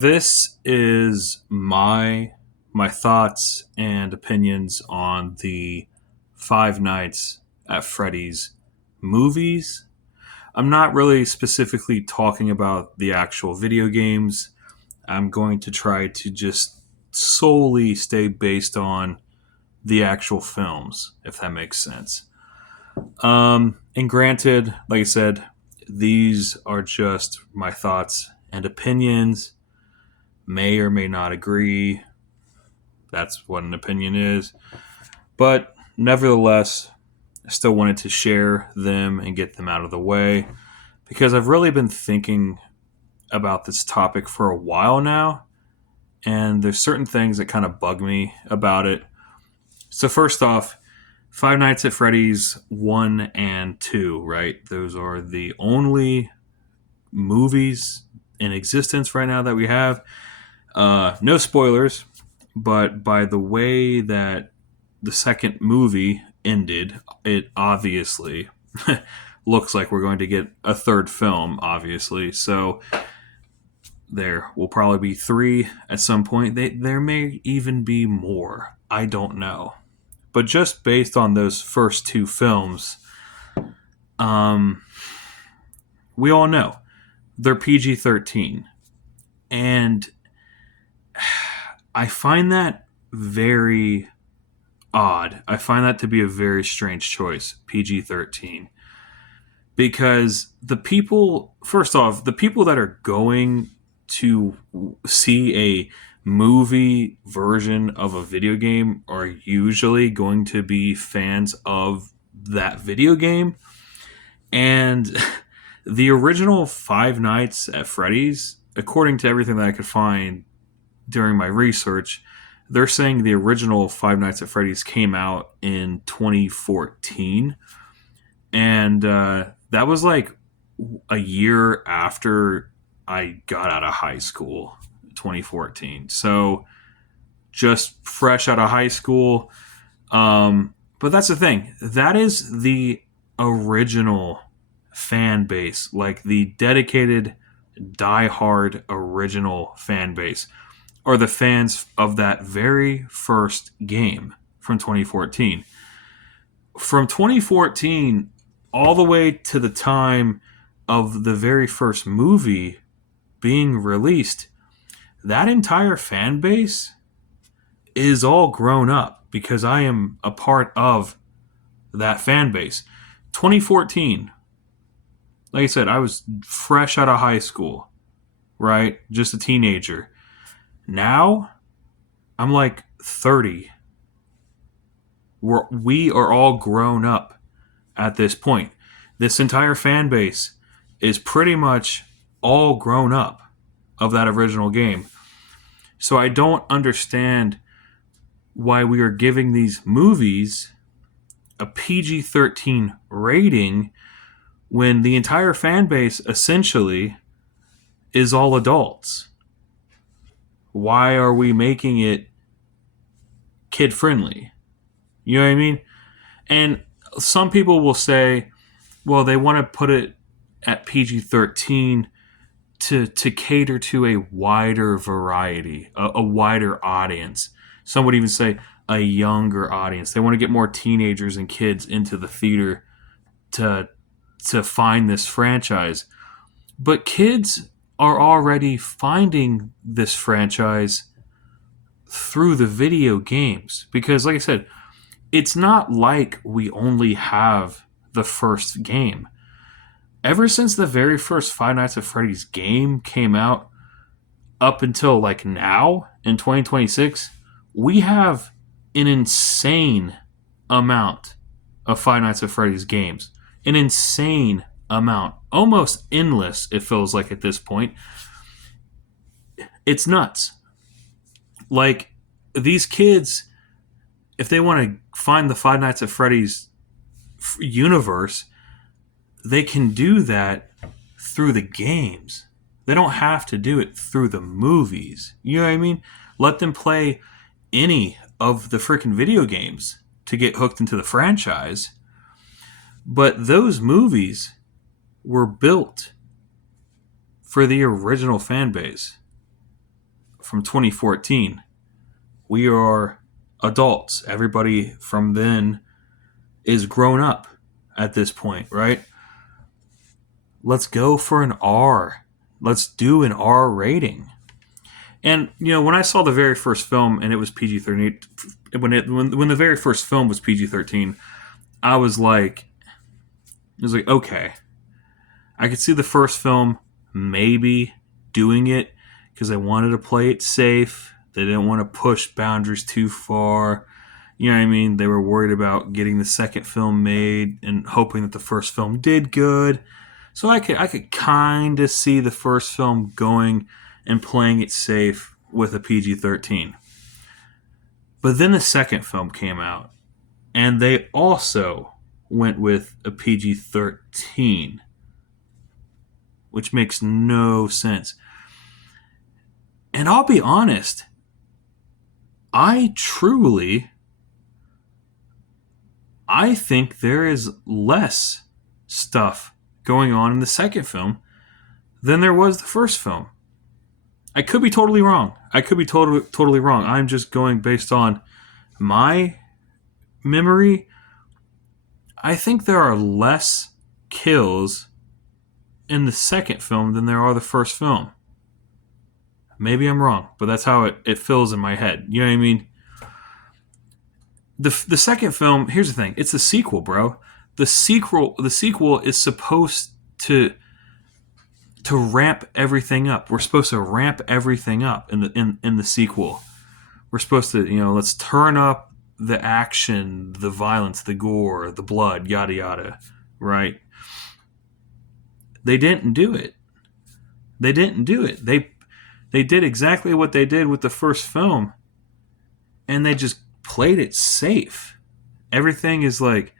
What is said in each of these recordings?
This is my thoughts and opinions on the Five Nights at Freddy's movies. I'm not really specifically talking about the actual video games. I'm going to try to just solely stay based on the actual films, if that makes sense. And granted, like I said, these are just my thoughts and opinions. May or may not agree. That's what an opinion is. But nevertheless, I still wanted to share them and get them out of the way because I've really been thinking about this topic for a while now, and there's certain things that kind of bug me about it. So, first off, Five Nights at Freddy's 1 and 2, right? Those are the only movies in existence right now that we have. No spoilers, but by the way that the second movie ended, it obviously looks like we're going to get a third film, obviously. So there will probably be three at some point. There may even be more. I don't know. But just based on those first two films, um, we all know they're PG 13. And I find that very odd. I find that to be a very strange choice, PG 13. Because the people, first off, the people that are going to see a movie version of a video game are usually going to be fans of that video game. And the original Five Nights at Freddy's, according to everything that I could find during my research, they're saying the original Five Nights at Freddy's came out in 2014. And that was like a year after I got out of high school, 2014. So just fresh out of high school. But that's the thing. That is the original fan base, like the dedicated, die-hard original fan base, or the fans of that very first game from 2014. From 2014 all the way to the time of the very first movie being released, that entire fan base is all grown up because I am a part of that fan base. 2014, like I said, I was fresh out of high school, right? Just a teenager. Now, I'm like 30. We are all grown up at this point. This entire fan base is pretty much all grown up of that original game. So I don't understand why we are giving these movies a PG 13 rating when the entire fan base essentially is all adults. Why are we making it kid friendly? You know what I mean? And some people will say, well, they want to put it at PG 13 to cater to a wider variety, a wider audience. Some would even say a younger audience. They want to get more teenagers and kids into the theater to find this franchise. But kids are already finding this franchise through the video games because, like I said, it's not like we only have the first game. Ever since the very first Five Nights at Freddy's game came out up until like now in 2026, we have an insane amount of Five Nights at Freddy's games. An insane amount. Almost endless, it feels like at this point. It's nuts. Like, these kids, if they want to find the Five Nights at Freddy's universe, they can do that through the games. They don't have to do it through the movies. You know what I mean? Let them play any of the freaking video games to get hooked into the franchise. But those movies were built for the original fan base. from 2014. We are adults. Everybody from then is grown up at this point, right? Let's go for an R. Let's do an R rating. And when I saw the very first film and it was PG-13, when the very first film was PG-13, I was like, okay, I could see the first film maybe doing it because they wanted to play it safe. They didn't want to push boundaries too far. You know what I mean? They were worried about getting the second film made and hoping that the first film did good. So I could kind of see the first film going and playing it safe with a PG-13. But then the second film came out, and they also went with a PG-13, which makes no sense. And I'll be honest, I think there is less stuff going on in the second film than there was the first film. I could be totally wrong. Totally wrong. I'm just going based on my memory. I think there are less kills in the second film than there are the first film. Maybe I'm wrong, but that's how it feels in my head. You know what I mean? The second film, here's the thing. It's a sequel, bro. The sequel is supposed to ramp everything up. We're supposed to ramp everything up in the sequel. We're supposed to, let's turn up the action, the violence, the gore, the blood, yada yada, right? They didn't do it. They did exactly what they did with the first film, and they just played it safe. Everything is like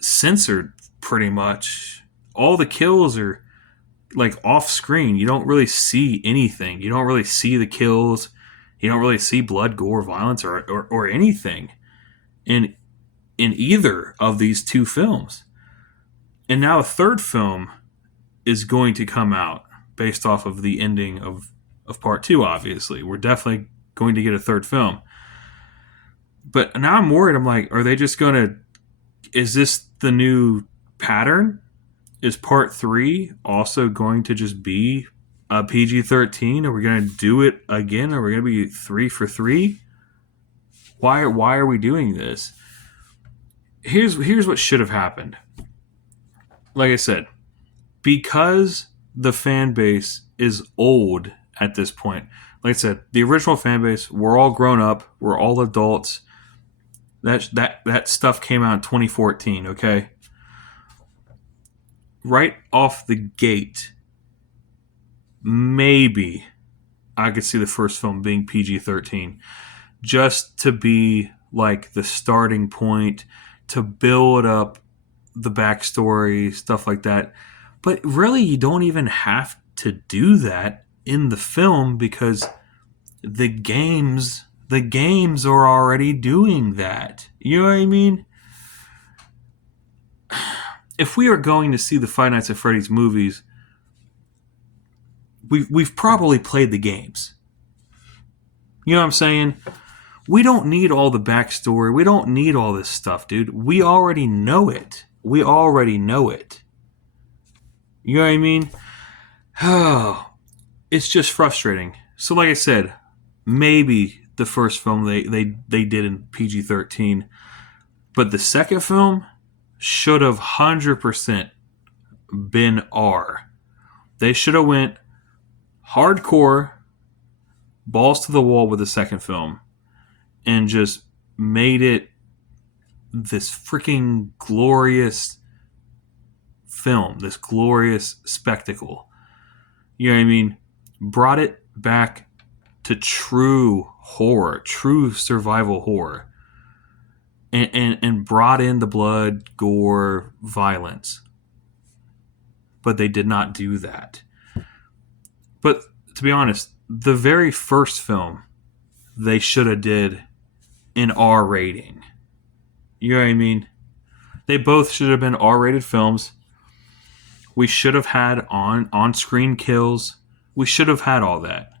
censored pretty much. All the kills are like off screen. You don't really see anything. You don't really see the kills. You don't really see blood, gore, violence, or anything in either of these two films. And now a third film is going to come out based off of the ending of part two, obviously. We're definitely going to get a third film. But now I'm worried. I'm like, are they just going to... Is this the new pattern? Is part 3 also going to just be a PG-13? Are we going to do it again? Are we going to be 3 for 3? Why are we doing this? Here's what should have happened. Like I said, because the fan base is old at this point. Like I said, the original fan base, we're all grown up. We're all adults. That stuff came out in 2014, okay? Right off the gate, maybe I could see the first film being PG-13 just to be like the starting point to build up the backstory, stuff like that. But really, you don't even have to do that in the film because the games are already doing that. You know what I mean? If we are going to see the Five Nights at Freddy's movies, we've probably played the games. You know what I'm saying? We don't need all the backstory. We don't need all this stuff, dude. We already know it. You know what I mean? Oh, it's just frustrating. So like I said, maybe the first film they did in PG-13, but the second film should have 100% been R. They should have went hardcore, balls to the wall with the second film, and just made it this freaking glorious film, this glorious spectacle. You know what I mean? Brought it back to true horror, true survival horror. And brought in the blood, gore, violence. But they did not do that. But to be honest, the very first film they should have did an R rating. You know what I mean? They both should have been R-rated films. We should have had on-screen kills. We should have had all that.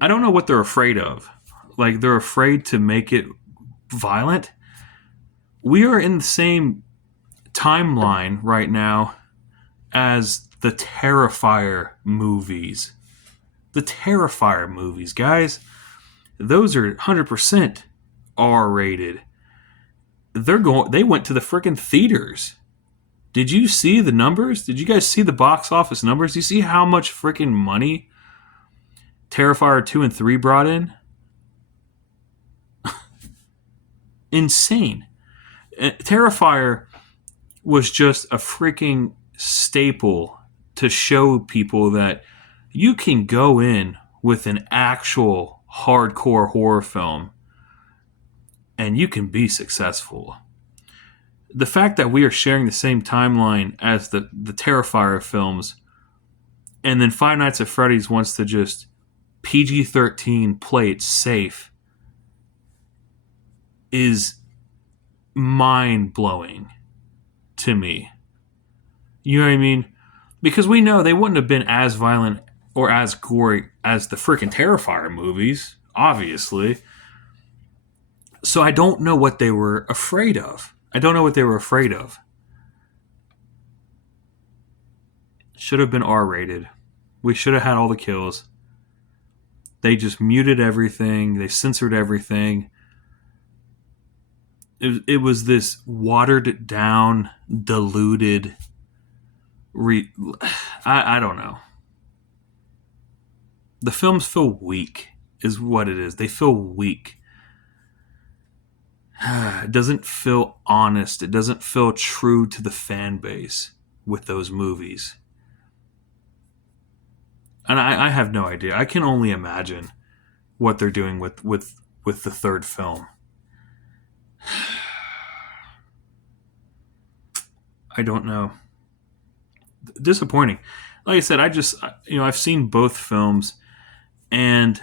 I don't know what they're afraid of. Like, they're afraid to make it violent. We are in the same timeline right now as the Terrifier movies. The Terrifier movies, guys. Those are 100% R-rated. They went to the freaking theaters. Did you see the numbers? Did you guys see the box office numbers? Do you see how much freaking money Terrifier 2 and 3 brought in? Insane. Terrifier was just a freaking staple to show people that you can go in with an actual hardcore horror film and you can be successful. The fact that we are sharing the same timeline as the Terrifier films, and then Five Nights at Freddy's wants to just PG-13 play it safe, is mind-blowing to me. You know what I mean? Because we know they wouldn't have been as violent or as gory as the freaking Terrifier movies, obviously. So I don't know what they were afraid of. Should have been R-rated. We should have had all the kills. They just muted everything. They censored everything. It was this watered down, diluted. I don't know. The films feel weak, is what it is. They feel weak. It doesn't feel honest. It doesn't feel true to the fan base with those movies. And I have no idea. I can only imagine what they're doing with the third film. I don't know. Disappointing. Like I said, I've seen both films, and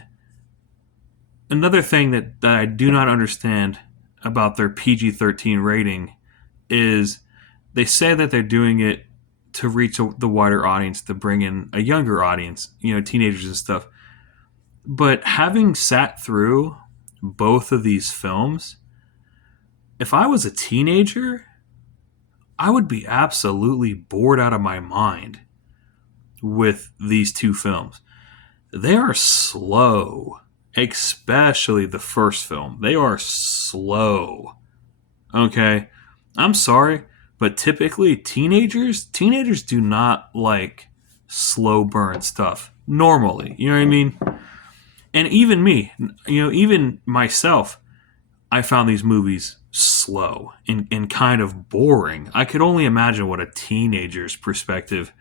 another thing that I do not understand about their PG-13 rating is they say that they're doing it to reach the wider audience, to bring in a younger audience, teenagers and stuff. But having sat through both of these films, if I was a teenager, I would be absolutely bored out of my mind with these two films. They are slow, especially the first film. They are slow. Okay? I'm sorry, but typically teenagers do not like slow burn stuff normally. You know what I mean? And even me, even myself, I found these movies slow and kind of boring. I could only imagine what a teenager's perspective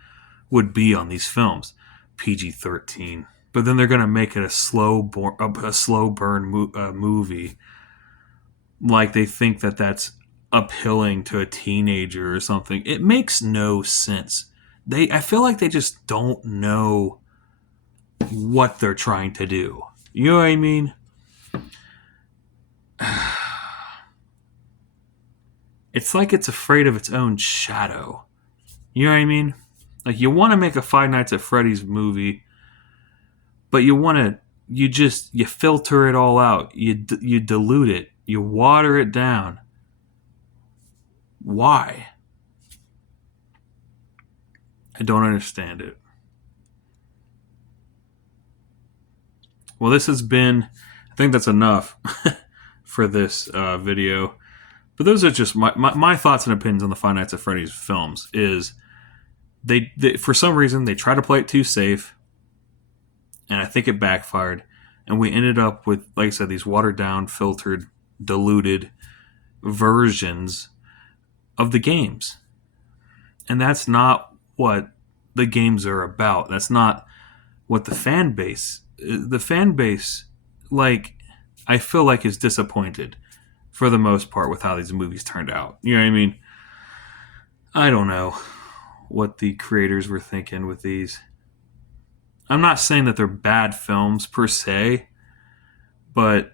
would be on these films. PG-13. But then they're going to make it a slow burn movie. Like they think that that's appealing to a teenager or something. It makes no sense. I feel like they just don't know what they're trying to do. You know what I mean? It's like it's afraid of its own shadow. You know what I mean? Like, you want to make a Five Nights at Freddy's movie, but you filter it all out. You dilute it. You water it down. Why? I don't understand it. Well, this has been, I think that's enough for this video. But those are just my thoughts and opinions on the Five Nights at Freddy's films. Is they for some reason they try to play it too safe, and I think it backfired. And we ended up with, like I said, these watered down, filtered, diluted versions of the games. And that's not what the games are about. That's not what the fan base, like, I feel like is disappointed for the most part with how these movies turned out. You know what I mean? I don't know what the creators were thinking with these. I'm not saying that they're bad films per se, but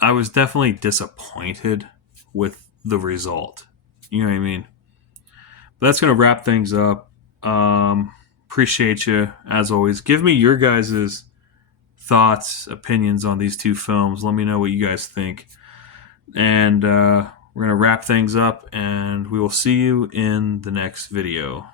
I was definitely disappointed with the result. You know what I mean? But that's going to wrap things up. Appreciate you, as always. Give me your guys's thoughts, opinions on these two films. Let me know what you guys think. And we're going to wrap things up, and we will see you in the next video.